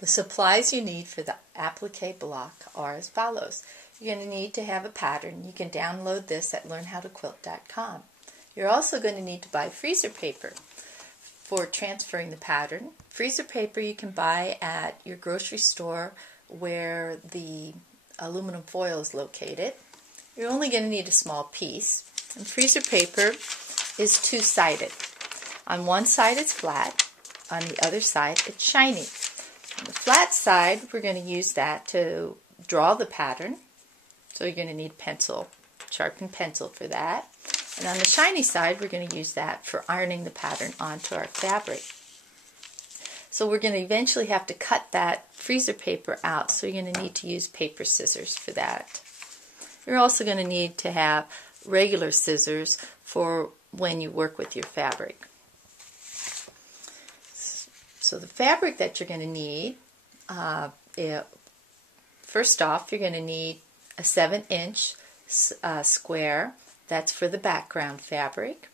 The supplies you need for the applique block are as follows. You're going to need to have a pattern. You can download this at learnhowtoquilt.com. You're also going to need to buy freezer paper for transferring the pattern. Freezer paper you can buy at your grocery store where the aluminum foil is located. You're only going to need a small piece. And freezer paper is two-sided. On one side it's flat, on the other side it's shiny. On the flat side, we're going to use that to draw the pattern. So you're going to need pencil, sharpened pencil for that. And on the shiny side, we're going to use that for ironing the pattern onto our fabric. So we're going to eventually have to cut that freezer paper out, so you're going to need to use paper scissors for that. You're also going to need to have regular scissors for when you work with your fabric. So the fabric that you're going to need, first off, you're going to need a 7-inch square. That's for the background fabric.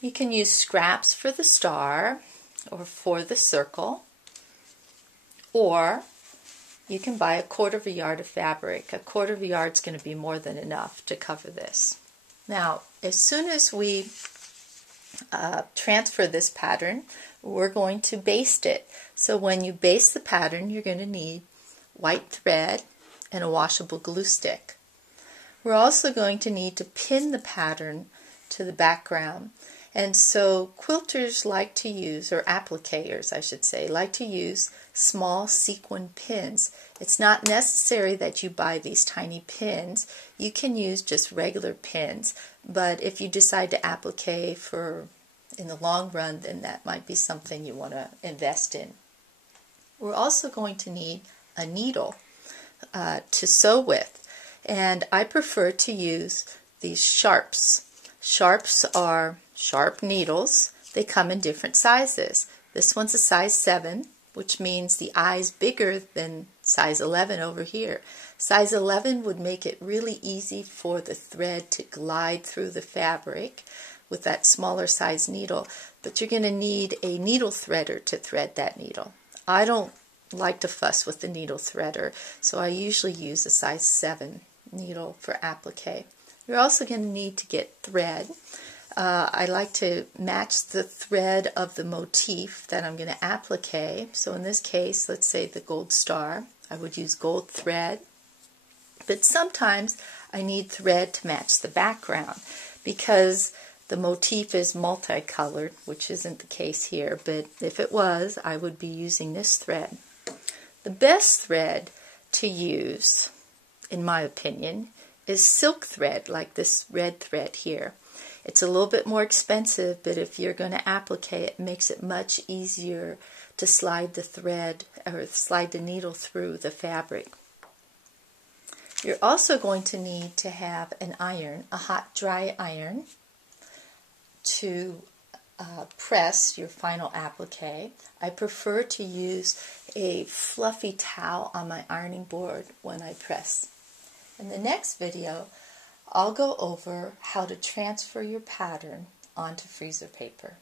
You can use scraps for the star or for the circle, or you can buy a 1/4 yard of fabric. A 1/4 yard is going to be more than enough to cover this. Now, as soon as we transfer this pattern, we're going to baste it. So when you baste the pattern, you're going to need white thread and a washable glue stick. We're also going to need to pin the pattern to the background. And so quilters like to use, or appliqueurs I should say, like to use small sequin pins. It's not necessary that you buy these tiny pins. You can use just regular pins, but if you decide to applique for in the long run, then that might be something you want to invest in. We're also going to need a needle to sew with, and I prefer to use these sharps. Sharps are sharp needles. They come in different sizes. This one's a size 7, which means the eye's bigger than size 11 over here. Size 11 would make it really easy for the thread to glide through the fabric with that smaller size needle, but you're going to need a needle threader to thread that needle. I don't like to fuss with the needle threader, so I usually use a size 7 needle for applique. You're also going to need to get thread. I like to match the thread of the motif that I'm going to applique. So in this case, let's say the gold star, I would use gold thread. But sometimes I need thread to match the background because the motif is multicolored, which isn't the case here, but if it was, I would be using this thread. The best thread to use, in my opinion, is silk thread, like this red thread here. It's a little bit more expensive, but if you're going to applique, it makes it much easier to slide the thread or slide the needle through the fabric. You're also going to need to have an iron, a hot dry iron, to press your final applique. I prefer to use a fluffy towel on my ironing board when I press. In the next video, I'll go over how to transfer your pattern onto freezer paper.